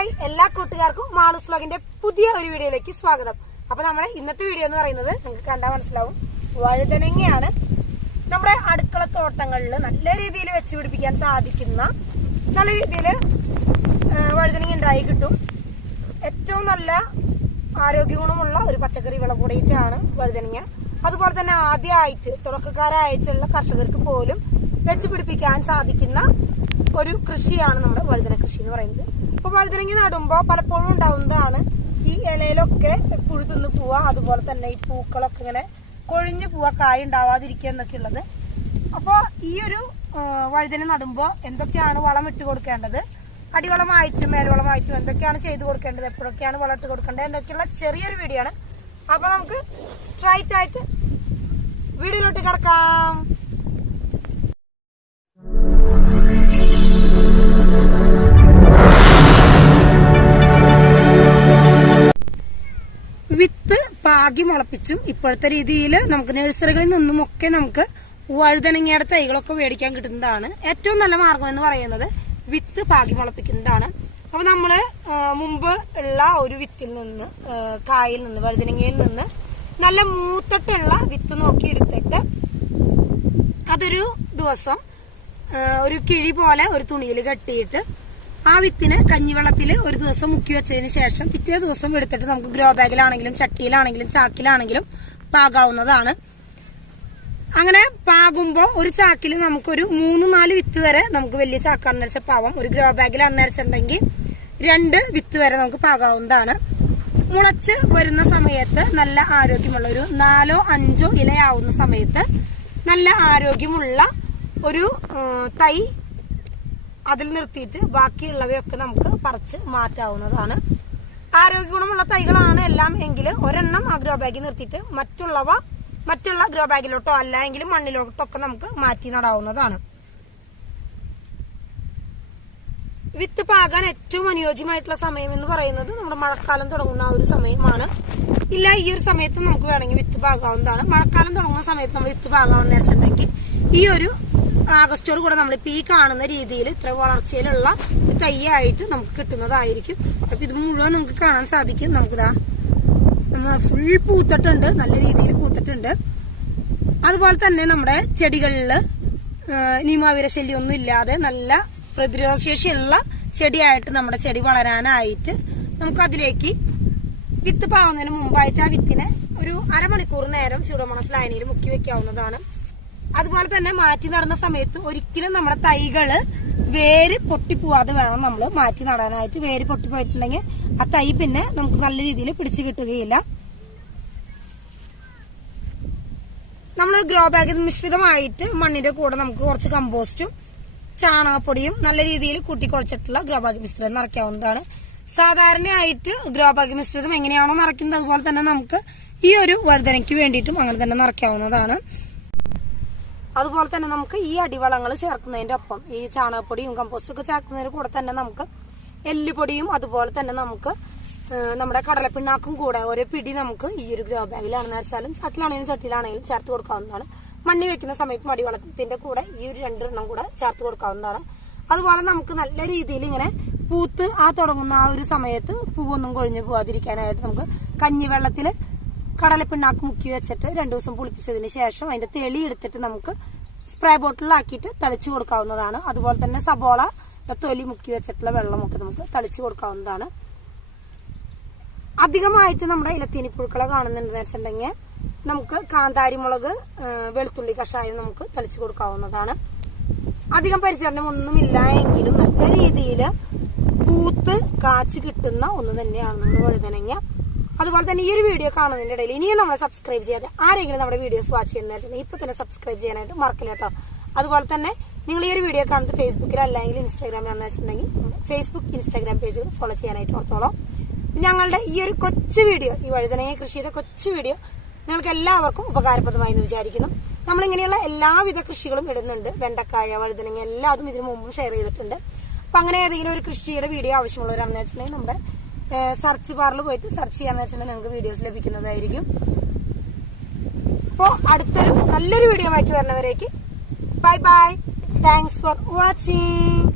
Hi എല്ലാ കൂട്ടുകാർക്കും മാളൂസ് വ്ലോഗിന്റെ പുതിയ ഒരു വീഡിയോയിലേക്ക് സ്വാഗതം. അപ്പൊ നമ്മുടെ ഇന്നത്തെ വീഡിയോ എന്ന് പറയുന്നത് നിങ്ങൾക്ക് കണ്ടാൽ മനസ്സിലാവും. വഴുതനങ്ങയാണ് നമ്മുടെ അടുക്കള തോട്ടങ്ങളിൽ നല്ല രീതിയിൽ വെച്ച് പിടിപ്പിക്കാൻ സാധിക്കുന്ന നല്ല രീതിയിൽ വഴുതനങ്ങ ഉണ്ടായി കിട്ടും. ഏറ്റവും നല്ല ആരോഗ്യ ഗുണമുള്ള ഒരു പച്ചക്കറി വിള കൂടിയിട്ടാണ് വഴുതനങ്ങ. അതുപോലെ തന്നെ ആദ്യമായിട്ട് തുടക്കക്കാരായിട്ടുള്ള കർഷകർക്ക് പോലും വെച്ച് പിടിപ്പിക്കാൻ സാധിക്കുന്ന ഒരു കൃഷിയാണ് നമ്മുടെ വഴുതന കൃഷി എന്ന് പറയുന്നത്. അപ്പൊ വഴുതനങ്ങ നടുമ്പോ പലപ്പോഴും ഉണ്ടാവുന്നതാണ്. ഈ ഇലയിലൊക്കെ പുഴു തിന്ന് അതുപോലെ തന്നെ ഈ പൂക്കളൊക്കെ ഇങ്ങനെ കൊഴിഞ്ഞു പോവുക കായ ഉണ്ടാവാതിരിക്കുക എന്നൊക്കെ ഉള്ളത്. അപ്പോൾ ഈ ഒരു വഴുതന നടുമ്പോൾ എന്തൊക്കെയാണ് വളം ഇട്ട് കൊടുക്കേണ്ടത്? അടിവളം അയച്ചും മേൽവളം മേൽവളമായിട്ടും എന്തൊക്കെയാണ് ചെയ്തു കൊടുക്കേണ്ടത്? എപ്പോഴൊക്കെയാണ് വളം ഇട്ട് കൊടുക്കേണ്ടത്? എന്നൊക്കെയുള്ള ചെറിയൊരു വീഡിയോ ആണ്. അപ്പൊ നമുക്ക് സ്ട്രൈറ്റ് ആയിട്ട് വീഡിയോയിലോട്ട് കിടക്കാം. പാകി മുളപ്പിച്ചും ഇപ്പോഴത്തെ രീതിയിൽ നമുക്ക് നഴ്സറികളിൽ നിന്നും ഒക്കെ നമുക്ക് വഴുതനങ്ങയുടെ തൈകളൊക്കെ മേടിക്കാൻ കിട്ടുന്നതാണ്. ഏറ്റവും നല്ല മാർഗം എന്ന് പറയുന്നത് വിത്ത് പാകി മുളപ്പിക്കുന്നതാണ്. അപ്പൊ നമ്മൾ മുമ്പ് ഉള്ള ഒരു വിത്തിൽ നിന്ന് കായിൽ നിന്ന് വഴുതനങ്ങയിൽ നിന്ന് നല്ല മൂത്തട്ടുള്ള വിത്ത് നോക്കി എടുത്തിട്ട് അതൊരു ദിവസം ഒരു കിഴി പോലെ ഒരു തുണിയിൽ കെട്ടിയിട്ട് ആ വിത്തിനെ കഞ്ഞിവെള്ളത്തിൽ ഒരു ദിവസം മുക്കി വെച്ചതിന് ശേഷം പിറ്റേ ദിവസം എടുത്തിട്ട് നമുക്ക് ഗ്രോ ബാഗിലാണെങ്കിലും ചട്ടിയിലാണെങ്കിലും ചാക്കിലാണെങ്കിലും പാകാവുന്നതാണ്. അങ്ങനെ പാകുമ്പോൾ ഒരു ചാക്കിൽ നമുക്കൊരു മൂന്ന് നാല് വിത്ത് വരെ നമുക്ക് വലിയ ചാക്കാണ് അണ്ണരച്ച പാവം ഒരു ഗ്രോ ബാഗിൽ അണ്ണരച്ചിട്ടുണ്ടെങ്കിൽ രണ്ട് വിത്ത് വരെ നമുക്ക് പാകാവുന്നതാണ്. മുളച്ച് വരുന്ന സമയത്ത് നല്ല ആരോഗ്യമുള്ള ഒരു നാലോ അഞ്ചോ ഇലയാവുന്ന സമയത്ത് നല്ല ആരോഗ്യമുള്ള ഒരു തൈ അതിൽ നിർത്തിയിട്ട് ബാക്കിയുള്ളവയൊക്കെ നമുക്ക് പറിച്ച് മാറ്റാവുന്നതാണ്. ആരോഗ്യ ഗുണമുള്ള തൈകളാണ് എല്ലാം എങ്കിൽ ഒരെണ്ണം ആ ഗ്രോ ബാഗിൽ നിർത്തിയിട്ട് മറ്റുള്ളവ മറ്റുള്ള ഗ്രോ ബാഗിലോട്ടോ അല്ലെങ്കിൽ മണ്ണിലോട്ടോ ഒക്കെ നമുക്ക് മാറ്റി നടാവുന്നതാണ്. വിത്ത് പാകാൻ ഏറ്റവും അനുയോജ്യമായിട്ടുള്ള സമയം എന്ന് പറയുന്നത് നമ്മുടെ മഴക്കാലം തുടങ്ങുന്ന ആ ഒരു സമയമാണ്. ഇല്ല ഈ ഒരു സമയത്ത് നമുക്ക് വേണമെങ്കിൽ വിത്ത് പാകാവുന്നതാണ്. മഴക്കാലം തുടങ്ങുന്ന സമയത്ത് നമ്മൾ വിത്ത് പാകാവുന്ന വെച്ചിട്ടുണ്ടെങ്കിൽ ഈ ഒരു ആഗസ്റ്റോട് കൂടെ നമ്മളിപ്പോ ഈ കാണുന്ന രീതിയിൽ ഇത്ര വളർച്ചയിലുള്ള ഒരു തൈയായിട്ട് നമുക്ക് കിട്ടുന്നതായിരിക്കും. അപ്പൊ ഇത് മുഴുവൻ നമുക്ക് കാണാൻ സാധിക്കും. നമുക്കിതാ നമ്മൾ ഫുൾ പൂത്തിട്ടുണ്ട്. നല്ല രീതിയിൽ പൂത്തിട്ടുണ്ട്. അതുപോലെ തന്നെ നമ്മുടെ ചെടികളിൽ നീമാവിര ശല്യം ഒന്നും ഇല്ലാതെ നല്ല പ്രതിരോധശേഷിയുള്ള ചെടിയായിട്ട് നമ്മുടെ ചെടി വളരാനായിട്ട് നമുക്ക് അതിലേക്ക് വിത്ത് പാവുന്നതിന് മുമ്പായിട്ട് ആ വിത്തിനെ ഒരു അരമണിക്കൂർ നേരം സ്യൂഡോമോണസ് ലൈനിയിൽ മുക്കി വെക്കാവുന്നതാണ്. അതുപോലെ തന്നെ മാറ്റി നടന്ന സമയത്ത് ഒരിക്കലും നമ്മുടെ തൈകൾ വേര് പൊട്ടിപ്പോവാതെ വേണം നമ്മൾ മാറ്റി നടാനായിട്ട്. വേര് പൊട്ടിപ്പോയിട്ടുണ്ടെങ്കിൽ ആ തൈ പിന്നെ നമുക്ക് നല്ല രീതിയിൽ പിടിച്ചു കിട്ടുകയില്ല. നമ്മൾ ഗ്രോ ബാഗിൽ മിശ്രിതമായിട്ട് മണ്ണിന്റെ കൂടെ നമുക്ക് കുറച്ച് കമ്പോസ്റ്റും ചാണകപ്പൊടിയും നല്ല രീതിയിൽ കൂട്ടിക്കുഴച്ചിട്ടുള്ള ഗ്രോ ബാഗ് മിശ്രിതം നിറയ്ക്കാവുന്നതാണ്. സാധാരണയായിട്ട് ഗ്രോ ബാഗ് മിശ്രിതം എങ്ങനെയാണോ നിറയ്ക്കുന്നത് അതുപോലെ തന്നെ നമുക്ക് ഈ ഒരു വഴുതനയ്ക്ക് വേണ്ടിയിട്ടും അങ്ങനെ തന്നെ നിറയ്ക്കാവുന്നതാണ്. അതുപോലെ തന്നെ നമുക്ക് ഈ അടിവളങ്ങൾ ചേർക്കുന്നതിന്റെ ഒപ്പം ഈ ചാണകപ്പൊടിയും കമ്പോസ്റ്റും ഒക്കെ ചേർക്കുന്നതിന് കൂടെ തന്നെ നമുക്ക് എല്ലുപൊടിയും അതുപോലെ തന്നെ നമുക്ക് നമ്മുടെ കടലപ്പിണ്ണാക്കും കൂടെ ഒരു പിടി നമുക്ക് ഈ ഒരു ഗ്രോ ബാഗിലാണെന്ന് വെച്ചാലും ചട്ടിലാണെങ്കിലും ചട്ടിയിലാണെങ്കിലും ചേർത്ത് കൊടുക്കാവുന്നതാണ്. മണ്ണി വെക്കുന്ന സമയത്ത് മടിവളത്തിന്റെ കൂടെ ഈ ഒരു രണ്ടെണ്ണം കൂടെ ചേർത്ത് കൊടുക്കാവുന്നതാണ്. അതുപോലെ നമുക്ക് നല്ല രീതിയിൽ ഇങ്ങനെ പൂത്ത് ആ തുടങ്ങുന്ന ആ ഒരു സമയത്ത് പൂവൊന്നും കൊഴിഞ്ഞു പോവാതിരിക്കാനായിട്ട് നമുക്ക് കഞ്ഞിവെള്ളത്തിൽ കടലപ്പിണ്ണാക്ക് മുക്കി വെച്ചിട്ട് രണ്ടു ദിവസം പുളിപ്പിച്ചതിന് ശേഷം അതിന്റെ തെളി എടുത്തിട്ട് നമുക്ക് സ്പ്രേ ബോട്ടിലാക്കിയിട്ട് തളിച്ചു കൊടുക്കാവുന്നതാണ്. അതുപോലെ തന്നെ സബോള തൊലി മുക്കി വെച്ചിട്ടുള്ള വെള്ളമൊക്കെ നമുക്ക് തളിച്ചു കൊടുക്കാവുന്നതാണ്. അധികമായിട്ട് നമ്മുടെ ഇലത്തീനിപ്പുഴുക്കളെ കാണുന്നുണ്ടെന്ന് വെച്ചിട്ടുണ്ടെങ്കിൽ നമുക്ക് കാന്താരിമുളക് വെളുത്തുള്ളി കഷായം നമുക്ക് തളിച്ചു കൊടുക്കാവുന്നതാണ്. അധികം പരിചരണം ഒന്നുമില്ല എങ്കിലും നല്ല രീതിയിൽ പൂത്ത് കാച്ച് കിട്ടുന്ന ഒന്ന് തന്നെയാണ് നമ്മുടെ വഴുതനങ്ങ. അതുപോലെ തന്നെ ഈ ഒരു വീഡിയോ കാണുന്നതിന്റെ ഇടയിൽ ഇനിയും നമ്മളെ സബ്സ്ക്രൈബ് ചെയ്യാതെ ആരെങ്കിലും നമ്മുടെ വീഡിയോസ് വാച്ച് വെച്ചിട്ടുണ്ടെങ്കിൽ ഇപ്പൊ തന്നെ സബ്സ്ക്രൈബ് ചെയ്യാനായിട്ട് മറക്കില്ല കേട്ടോ. അതുപോലെ തന്നെ നിങ്ങൾ ഈ ഒരു വീഡിയോ കാണുന്നത് ഫേസ്ബുക്കിൽ അല്ലെങ്കിൽ ഇൻസ്റ്റാഗ്രാമിലാണെന്ന് വെച്ചിട്ടുണ്ടെങ്കിൽ ഫേസ്ബുക്ക് ഇൻസ്റ്റാഗ്രാം പേജുകൾ ഫോളോ ചെയ്യാനായിട്ട് ഓർത്തോളാം. ഞങ്ങളുടെ ഈ ഒരു കൊച്ചു വീഡിയോ ഈ വഴുതനങ്ങ കൃഷിയുടെ കൊച്ചു വീഡിയോ നിങ്ങൾക്ക് എല്ലാവർക്കും ഉപകാരപ്രദമായി എന്ന് വിചാരിക്കുന്നു. നമ്മളിങ്ങനെയുള്ള എല്ലാവിധ കൃഷികളും ഇടുന്നുണ്ട്. വെണ്ടക്കായ വഴുതനങ്ങ എല്ലാതും ഇതിനു മുമ്പും ഷെയർ ചെയ്തിട്ടുണ്ട്. അപ്പൊ അങ്ങനെ ഏതെങ്കിലും ഒരു കൃഷിയുടെ വീഡിയോ ആവശ്യമുള്ളവരാണെന്ന് വെച്ചിട്ടുണ്ടെങ്കിൽ നമ്മുടെ സെർച്ച് ബാറിൽ പോയിട്ട് സെർച്ച് ചെയ്യാന്ന് വെച്ചിട്ടുണ്ടെങ്കിൽ നിങ്ങൾക്ക് വീഡിയോസ് ലഭിക്കുന്നതായിരിക്കും. അപ്പോൾ അടുത്തൊരു നല്ലൊരു വീഡിയോ ആയിട്ട് വരണവരേക്ക് bye bye thanks for watching